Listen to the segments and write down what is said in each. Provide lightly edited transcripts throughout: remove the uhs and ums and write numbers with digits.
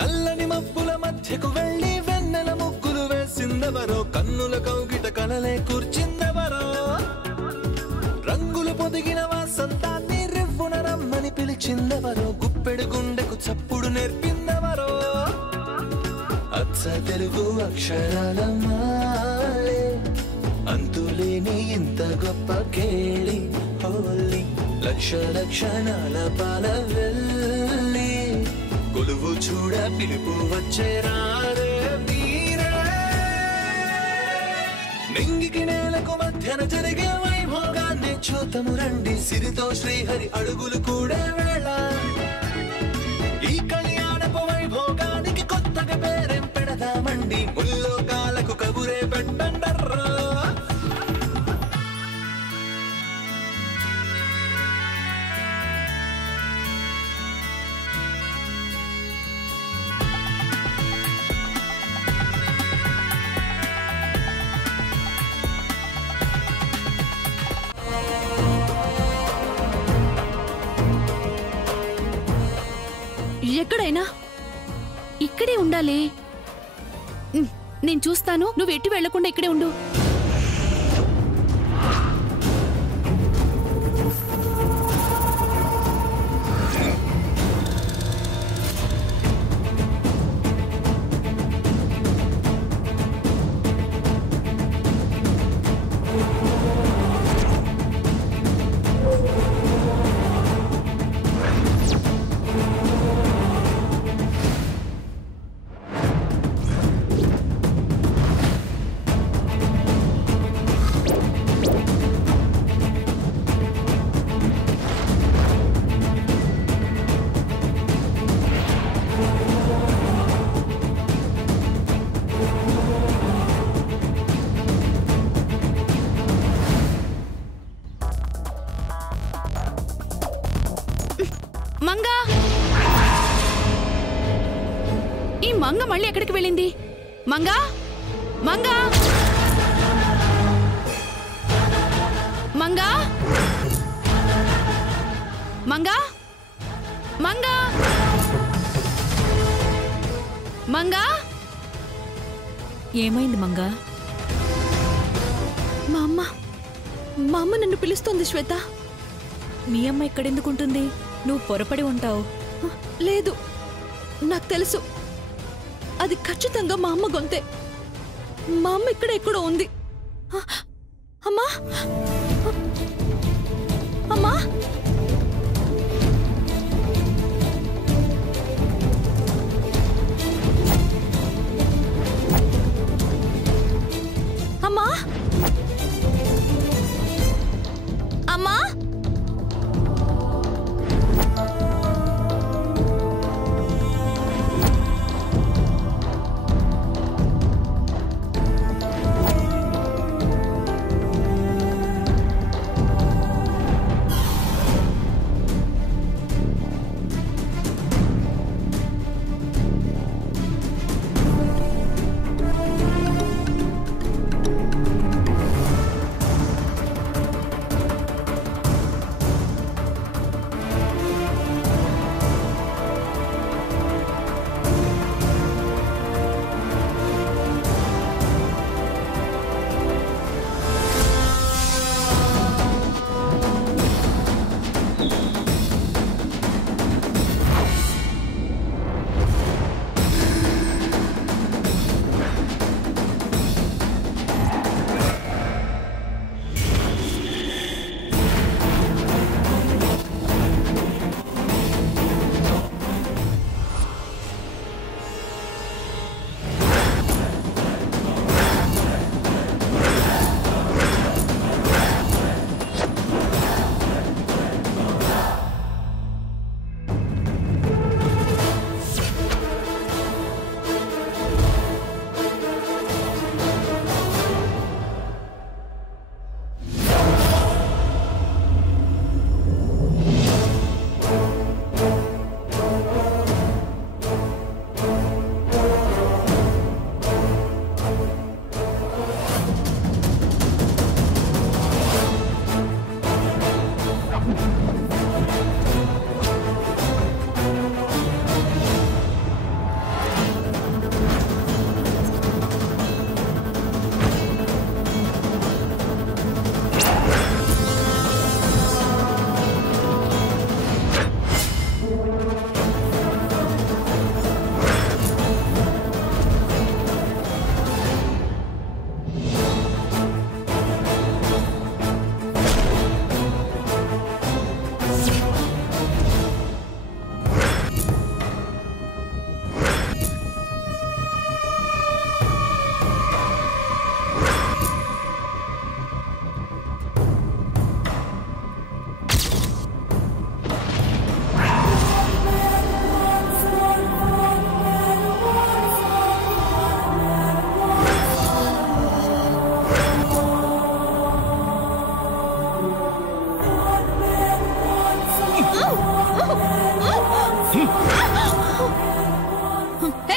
నల్లని మబ్బుల మధ్యకు వెళ్ళి వెన్నెల ముగ్గులు వేసిందెవరో, కన్నుల కౌగిట కలలే కూర్చిందెవరో, రంగులు పొదిగిన వాసంతాన్ని రివ్వున రమ్మని పిలిచిందెవరో, గుప్పెడు గుండెకు చప్పుడు నేర్పిందెవరో, అచ్చ తెలుగు అక్షరాల మాలే అంతులేని ఇంత గొప్ప కేళి హోలీ, లక్ష లక్షణాల పాల వెళ్ళి కొలువు చూడ పిలుపు వచ్చేరారే మీరే. నింగికి నేలకు మధ్యన జరిగే వైభోగాన్ని చూతము రండి, సిరితో శ్రీహరి అడుగులు కూడా వేళ. ఈ కళ్యాణపు వైభోగానికి కొత్తగా పేరేం పెడదామండి, ముల్లోకాలకు కబురే పెట్టండర్రా. ఎక్కడైనా ఇక్కడే ఉండాలి. నేను చూస్తాను, నువ్వు ఎటు వెళ్లకుండా ఇక్కడే ఉండు. మంగా, ఈ మంగ మళ్ళీ ఎక్కడికి వెళ్ళింది? మంగా, మంగా, మంగా, మంగా, మంగా, మంగా. ఏమైంది మంగా? మా అమ్మ నన్ను పిలుస్తోంది శ్వేత. మీ అమ్మ ఎక్కడెందుకుంటుంది? నువ్వు పొరపడి ఉంటావు. లేదు, నాకు తెలుసు, అది ఖచ్చితంగా మా అమ్మ గొంతే. మా అమ్మ ఇక్కడ ఎక్కడో ఉంది. అమ్మా, అమ్మా, అమ్మా, అమ్మా.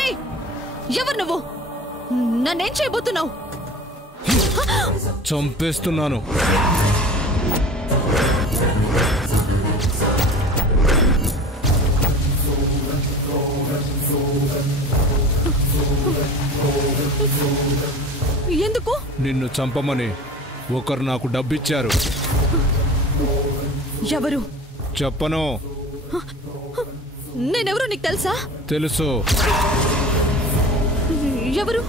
ఏయ్, ఎవరు నువ్వు? నన్నేం చేయబోతున్నావు? చంపేస్తున్నాను. ఎందుకు? నిన్ను చంపమని ఒకరు నాకు డబ్బిచ్చారు. ఎవరు? చెప్పను. నేనెవరో నీకు తెలుసా? తెలుసు. ఎవరు?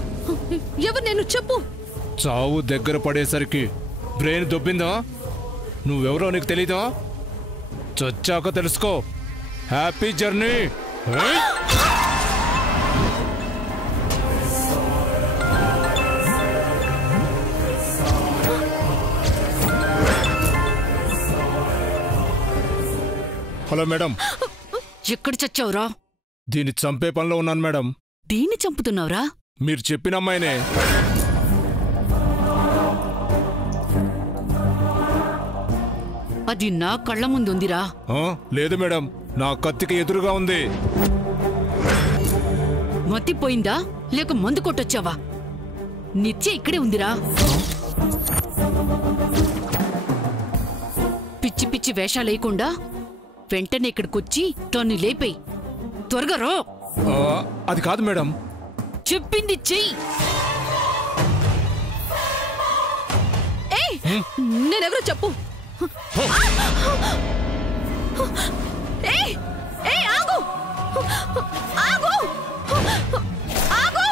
ఎవరు నేను? చెప్పు. చావు దగ్గర పడేసరికి బ్రెయిన్ దొబ్బిందా? నువ్వెవరో నీకు తెలీదా? చచ్చాక తెలుసుకో. Happy journey. Hello madam. ఎక్కడ చచ్చావురా? దీన్ని చంపే పనిలో ఉన్నాను మేడం. దీన్ని చంపుతున్నావురా? మీరు చెప్పిన అమ్మాయినే. అది నా కళ్ళ ముందుందిరా. లేదు మేడం, నా కత్తికి ఎదురుగా ఉంది. మతిపోయిందా లేక మందు కొట్టొచ్చావా? నిత్య ఇక్కడే ఉందిరా. పిచ్చి పిచ్చి వేషాలేయకుండా వెంటనే ఇక్కడికొచ్చి దాన్ని లేపేయి. త్వరగా రో. అది కాదు మేడం. చెప్పింది చెయ్యి. నేనెవరో చెప్పు. ఆగు ఆగు ఆగు.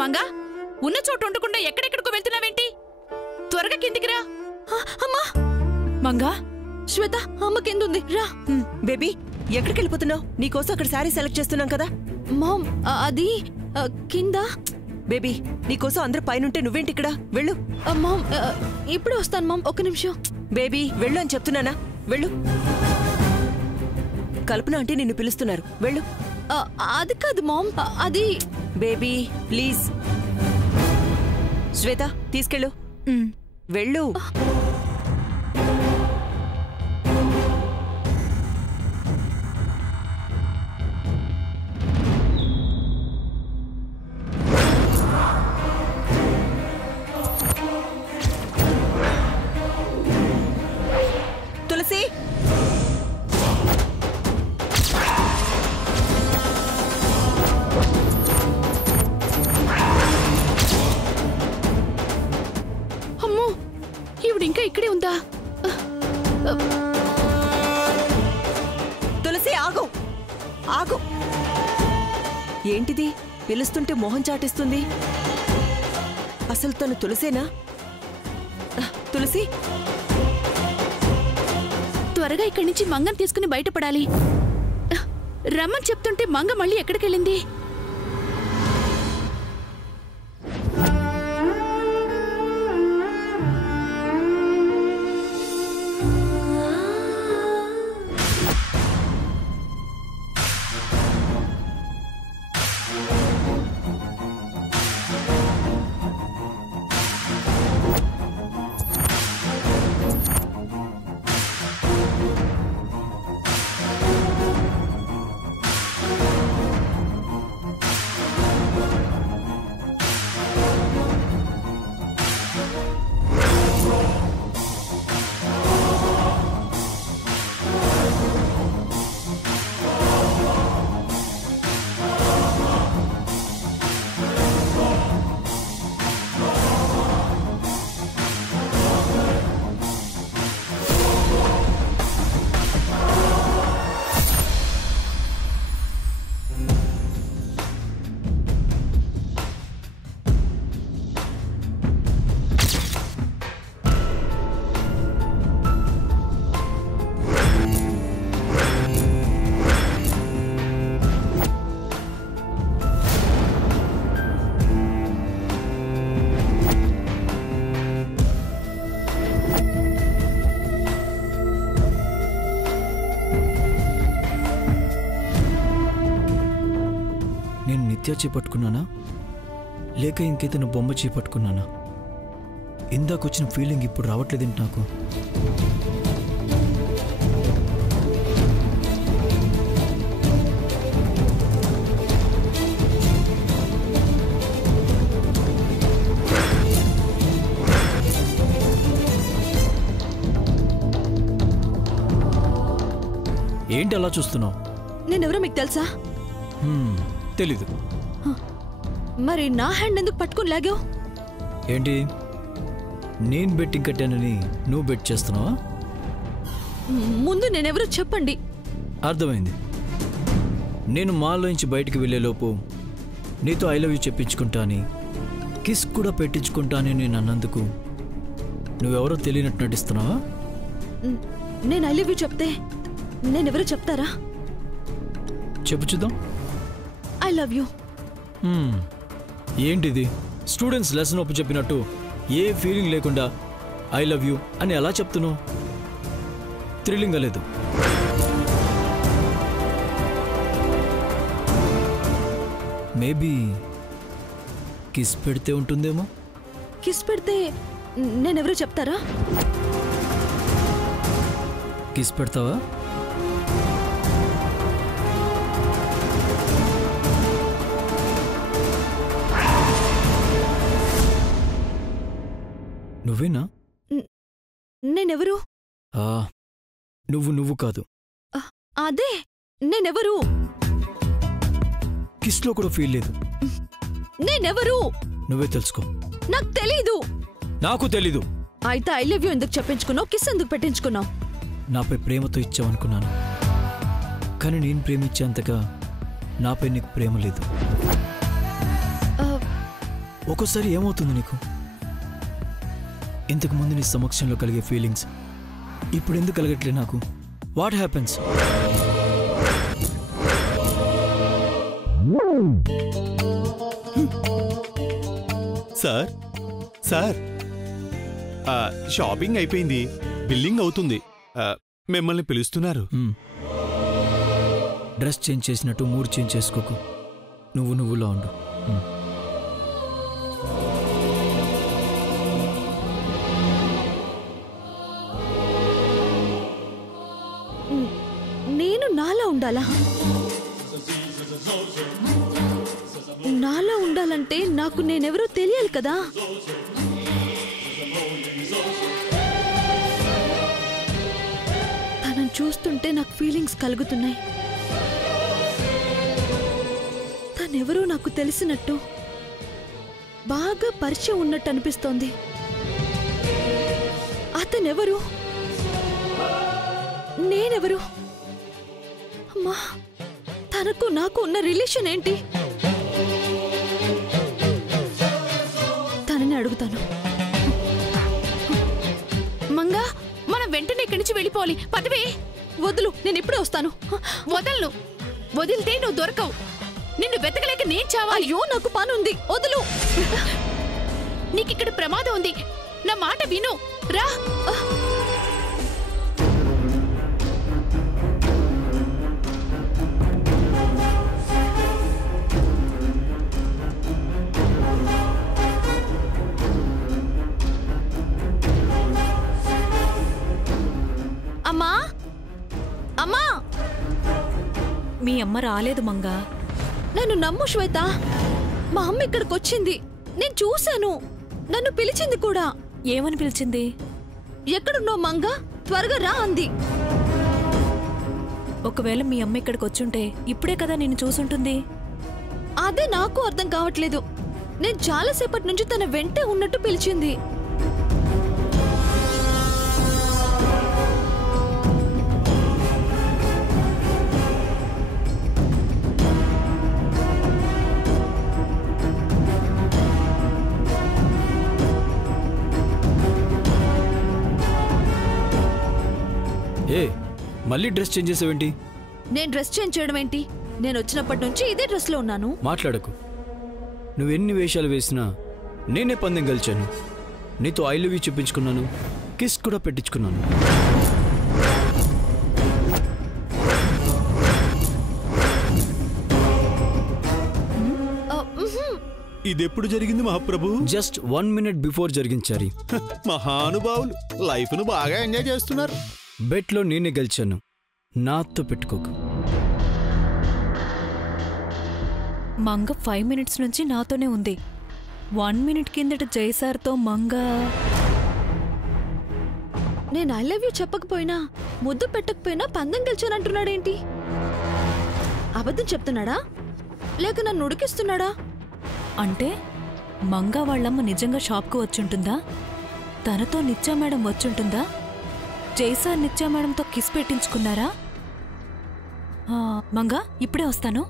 మంగా, ఉన్న చోటు ఉండకుండా ఎక్కడెక్కడికో వెళ్తున్నావేంటి? త్వరగా కిందికి రా. అమ్మా. మంగా, శ్వేత, అమ్మకెందుంది? రా. బేబీ, ఎక్కడికి వెళ్ళిపోతున్నావు? నీకోసం అక్కడ శారీ సెలెక్ట్ చేస్తున్నాం కదా. మామ్, అది కింద. బేబీ, నీకోసం అందరూ పైనుంటే నువ్వేంటి ఇక్కడ? వెళ్ళు. మామ్, ఇప్పుడే వస్తాను మామ్, ఒక్క నిమిషం. బేబీ, వెళ్ళు అని చెప్తున్నానా? వెళ్ళు. కల్పన అంటే నిన్ను పిలుస్తున్నారు, వెళ్ళు. అది కాదు మామ్, అది. Baby please. శ్వేత, తీసుకెళ్ళు. వెళ్ళు. తులసి, అమ్మో, ఈవిడింకా ఇక్కడే ఉందా? తులసి, ఆగు ఆగు. ఏంటిది? పిలుస్తుంటే మొహం చాటిస్తుంది. అసలు తను తులసేనా? తులసి, త్వరగా ఇక్కడి నుంచి మంగం తీసుకుని బయటపడాలి. రమ్మని చెప్తుంటే మంగ మళ్ళీ ఎక్కడికెళ్ళింది? నిత్య చేపట్టుకున్నానా లేక ఇంకేదైనా బొమ్మ చేపట్టుకున్నానా? ఇందాకొచ్చిన ఫీలింగ్ ఇప్పుడు రావట్లేదేంటి నాకు? ఏంటి అలా చూస్తున్నావు? నేనెవరో మీకు తెలుసా? తెలీదు. మరి నా హ్యాండ్ ఎందుకు పట్టుకుని లాగావు? ఏంటి నేను బెట్టింగ్ కట్టానని నువ్వు బెట్ చేస్తున్నావా? ముందు నేనెవరో చెప్పండి. అర్థమైంది. నేను మాల్లోంచి బయటికి వెళ్ళేలోపు నీతో ఐ లవ్ యూ చెప్పించుకుంటా అని, కిస్ కూడా పెట్టించుకుంటా అని నేను అన్నందుకు నువ్వెవరో తెలియనట్టు నటిస్తున్నావా? నేను ఐ లవ్ యూ చెప్తే నేనెవరో చెప్తారా? చెప్పు చూద్దాం. I love you. ఏంటిది? స్టూడెంట్స్ లెసన్ ఒప్పు చెప్పినట్టు ఏ ఫీలింగ్ లేకుండా ఐ లవ్ యూ అని ఎలా చెప్తున్నావు? థ్రిల్లింగ్ లేదు. మేబీ కిస్ పెడితే ఉంటుందేమో. కిస్ పెడితే నేనెవరో చెప్తారా? కిస్ పెడతావా? నువ్వేనా? నేనెవరు? నువ్వు కాదు. అదే నేనెవరు? కిస్లో కూడా ఫీల్ లేదు. నేనెవరు? నువ్వే తెలుసుకో. నాకు తెలీదు. నాకు తెలీదు. అయితే ఐ లవ్ యూ ఎందుకు చెప్పించుకున్నావు? కిస్ ఎందుకు పెట్టించుకున్నావు? నాపై ప్రేమతో ఇచ్చావనుకున్నాను, కానీ నేను ప్రేమించేంతగా నాపై నీకు ప్రేమ లేదు. ఒక్కోసారి ఏమవుతుంది నీకు? ఇంతకు ముందు నీ సమక్షంలో కలిగే ఫీలింగ్స్ ఇప్పుడు ఎందుకు కలగట్లే నాకు? What happens? Sir sir shopping అయిపోయింది, బిల్లింగ్ అవుతుంది, మిమ్మల్ని పిలుస్తున్నారు. డ్రెస్ చేంజ్ చేసినట్టు మూడ్ చేంజ్ చేసుకోకు. నువ్వులా ఉండు. నేను నాలా ఉండాలా? నాలా ఉండాలంటే నాకు నేనెవరో తెలియాలి కదా. తనని చూస్తుంటే నాకు ఫీలింగ్స్ కలుగుతున్నాయి. తనెవరో నాకు తెలిసినట్టు, బాగా పరిచయం ఉన్నట్టు అనిపిస్తోంది. అతనెవరు? నేనెవరు? అమ్మా, తనకు నాకు ఉన్న రిలేషన్ ఏంటి? తనని అడుగుతాను. మంగా, మనం వెంటనే ఇక్కడి నుంచి వెళ్ళిపోవాలి. పదవే. వదులు, నేను ఇప్పుడే వస్తాను. వదలను. వదిలితే నువ్వు దొరకవు. నిన్ను వెతకలేక నేను చావాలి. అయ్యో, నాకు పని ఉంది. వదులు. నీకిక్కడ ప్రమాదం ఉంది. నా మాట విను. రా. అమ్మా, అమ్మా. మీ అమ్మ రాలేదు మంగా. నన్ను నమ్ము శ్వేత. మా అమ్మ ఇక్కడికి వచ్చింది, నేను చూశాను. నన్ను పిలిచింది కూడా. ఏమని పిలిచింది? ఎక్కడున్నావు మంగా, త్వరగా రా అంది. ఒకవేళ మీ అమ్మ ఇక్కడికి వచ్చుంటే ఇప్పుడే కదా నిన్ను చూసుంటుంది. అదే నాకు అర్థం కావట్లేదు. నేను చాలాసేపటి నుంచి తన వెంటే ఉన్నట్టు పిలిచింది. మళ్ళీ డ్రెస్ చేంజ్ చేసావేంటి? నేను డ్రెస్ చేంజ్ చేయడం ఏంటి? నేను వచ్చినప్పటి నుంచి ఇదే డ్రెస్ లో ఉన్నాను. మాట్లాడకు. నువ్వెన్ని వేషాలు వేసినా నేనే పందెం గెలిచాను. నీతో ఐ లవ్ యూ చెప్పించుకున్నాను, కిస్ కూడా పెట్టించుకున్నాను. ఇదెప్పుడు జరిగింది మహాప్రభు? జస్ట్ 1 minute బిఫోర్ జరిగింది చారి. మహానుభావులు లైఫ్ను బాగా ఎంజాయ్ చేస్తున్నారు. బెట్లో నేనే గెలిచాను, నాతో పెట్టుకోకు. మంగ 5 minutes నుంచి నాతోనే ఉంది. 1 minute కిందట జయసార్తో మంగ. నేను ఐ లవ్ యూ చెప్పకపోయినా ముద్దు పెట్టకపోయినా పందెం గెలిచానంటున్నాడేంటి? అబద్ధం చెప్తున్నాడా లేక నన్ను ఉడికిస్తున్నాడా? అంటే మంగ వాళ్ళమ్మ నిజంగా షాప్కు వచ్చుంటుందా? తనతో నిత్యా మేడం వచ్చుంటుందా? జైసార్ నిత్యా మేడంతో కిస్ పెట్టించుకున్నారా? మంగ ఇప్పుడే వస్తాను.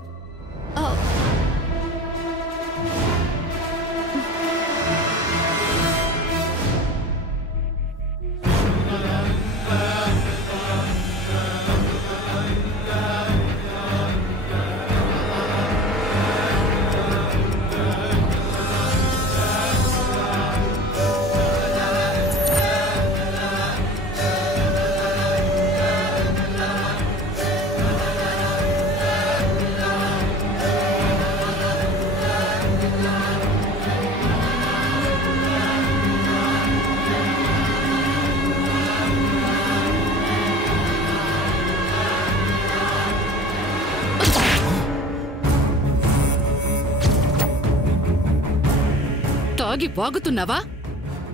తాగి వాగుతున్నావా?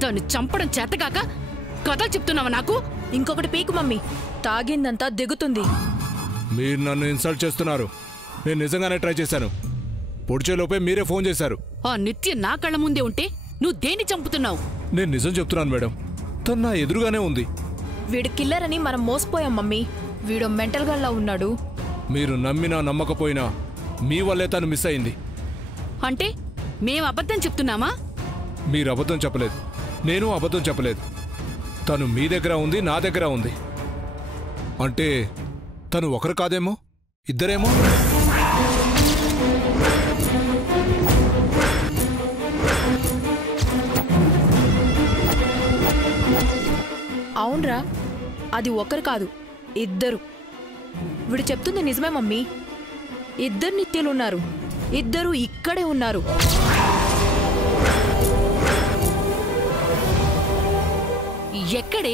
దాన్ని చంపడం చేతగాక కథలు చెప్తున్నావా నాకు? ఇంకొకటి పీకు మమ్మీ, తాగిందంతా దిగుతుంది. మీరు నన్ను ఇన్సల్ట్ చేస్తున్నారు. నేను నిజంగానే ట్రై చేశాను. పొడిచేలోపే మీరే ఫోన్ చేశారు. ఆ నిత్య నా కళ్ళ ముందే ఉంటే నువ్వు దేన్ని చంపుతున్నావు? నేను నిజం చెప్తున్నాను మేడం, తను నా ఎదురుగానే ఉంది. వీడు కిల్లర్ అని మనం మోసపోయాం మమ్మీ. వీడు మెంటల్ గాల్లా ఉన్నాడు. మీరు నమ్మినా నమ్మకపోయినా మీ వల్లే తను మిస్ అయింది. అంటే మేం అబద్ధం చెప్తున్నామా? మీరు అబద్ధం చెప్పలేదు, నేను అబద్ధం చెప్పలేదు. తను మీ దగ్గర ఉంది, నా దగ్గర ఉంది. అంటే తను ఒకరు కాదేమో, ఇద్దరేమో. అవునరా, అది ఒకరు కాదు, ఇద్దరు. వీడు చెప్తుంది నిజమే మమ్మీ. ఇద్దరు నిత్యులున్నారు, ఇద్దరు ఇక్కడే ఉన్నారు. ఎక్కడే?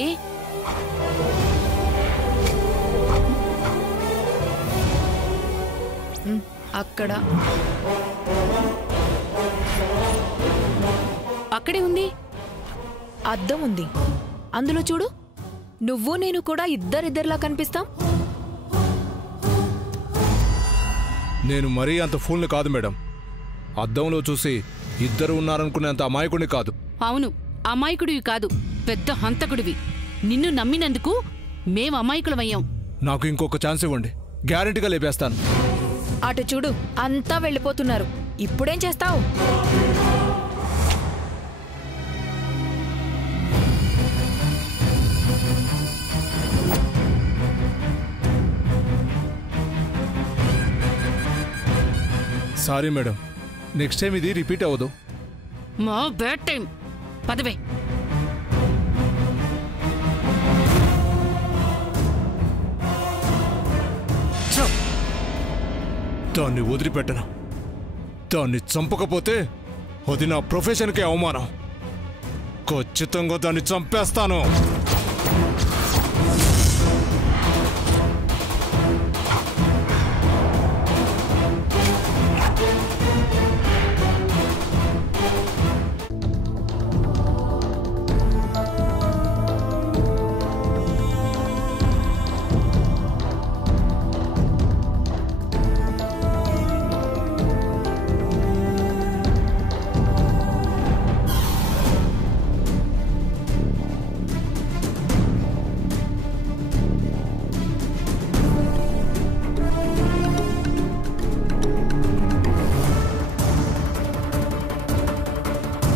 అక్కడ. అక్కడే ఉంది. అద్దం ఉంది, అందులో చూడు. నువ్వు నేను కూడా ఇద్దరిద్దరిలా కనిపిస్తాం. నేను మరీ అంత ఫూల్ని కాదు మేడం. అద్దంలో చూసి ఇద్దరు ఉన్నారనుకునేంత అమాయకుడిని కాదు. అవును, అమాయకుడివి కాదు, పెద్ద హంతకుడివి. నిన్ను నమ్మినందుకు మేం అమాయకులమయ్యాం. నాకు ఇంకొక ఛాన్స్ ఇవ్వండి, గ్యారెంటీగా లేపేస్తాను. అటు చూడు, అంతా వెళ్ళిపోతున్నారు. ఇప్పుడేం చేస్తావు? సారీ మేడం, నెక్స్ట్ టైం ఇది రిపీట్ అవ్వదు. మా బ్యాడ్ టైం. పదవే. దాన్ని వదిలిపెట్టను. దాన్ని చంపకపోతే అది నా ప్రొఫెషన్కే అవమానం. ఖచ్చితంగా దాన్ని చంపేస్తాను.